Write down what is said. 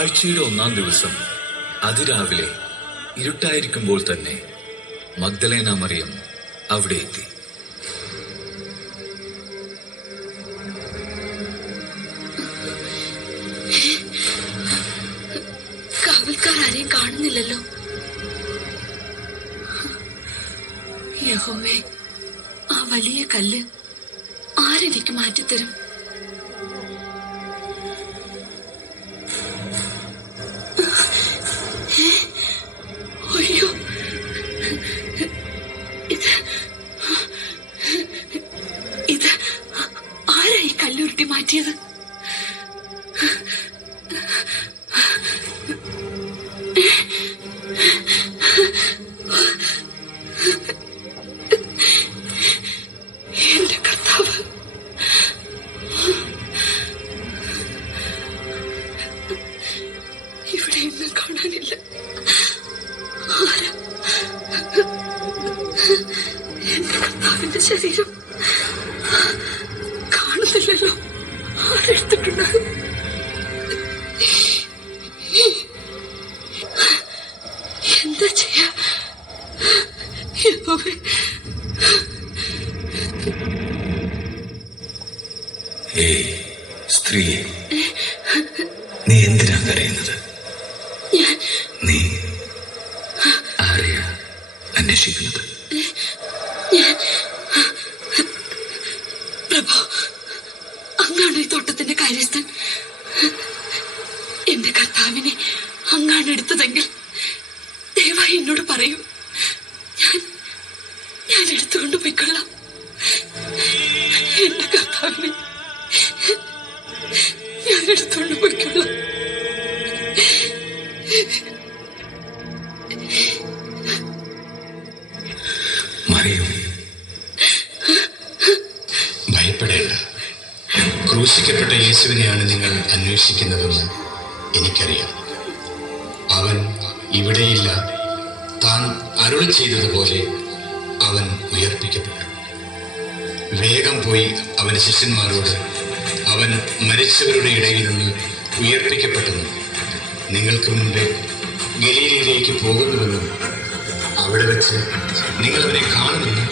ആഴ്ചയുടെ 1-ാം ദിവസം അതിരാവിലെ ഇരുട്ടായിരിക്കുമ്പോൾ തന്നെ മഗ്ദലേന മറിയം അവിടെ എത്തി. കാവൽക്കാരെയും കാണുന്നില്ലല്ലോ. യഹോവേ, ആ വലിയ കല്ല് ആരെനിക്ക് മാറ്റിത്തരും? അയ്യോ, ഇത് ആരായി കല്ലുരുട്ടി മാറ്റിയത്? എന്റെ കർത്താവ്, ഇവിടെ ഒന്നും കാണാനില്ല. എന്റെ കർത്താവിന്റെ ശരീരം കാണുന്നില്ലല്ലോ. ആരെടുത്തിട്ടുണ്ടാകും? എന്താ ചെയ്യാ? സ്ത്രീയെ, നീ എന്തിനാ കരയുന്നത്? നീ ആരെയാ അന്വേഷിക്കുന്നത്? പ്രഭു, അങ്ങാണ് ഈ തോട്ടത്തിന്റെ കാര്യസ്ഥൻ. എന്റെ കർത്താവിനെ അങ്ങാണ് എടുത്തതെങ്കിൽ ദയവായി എന്നോട് പറയൂ. ഞാൻ എടുത്തുകൊണ്ട് പോയിക്കൊള്ളാം. എന്റെ കർത്താവിനെ ഞാൻ എടുത്തുകൊണ്ട് പോയിക്കൊള്ളാം. മറിയം, ഭയപ്പെടേണ്ട. ക്രൂശിക്കപ്പെട്ട യേശുവിനെയാണ് നിങ്ങൾ അന്വേഷിക്കുന്നതെന്ന് എനിക്കറിയാം. അവൻ ഇവിടെയില്ല. താൻ അരുളി ചെയ്തതുപോലെ അവൻ ഉയർപ്പിക്കപ്പെട്ടു. വേഗം പോയി അവന്റെ ശിഷ്യന്മാരോട് അവൻ മരിച്ചവരുടെ ഇടയിൽ നിന്ന് ഉയർപ്പിക്കപ്പെട്ടെന്നും നിങ്ങൾക്ക് മുൻപേ ഗലീലയിലേക്ക് പോകുന്നുവെന്നും അവിടെ വെച്ച് നിങ്ങൾ അവനെ കാണുമെന്ന്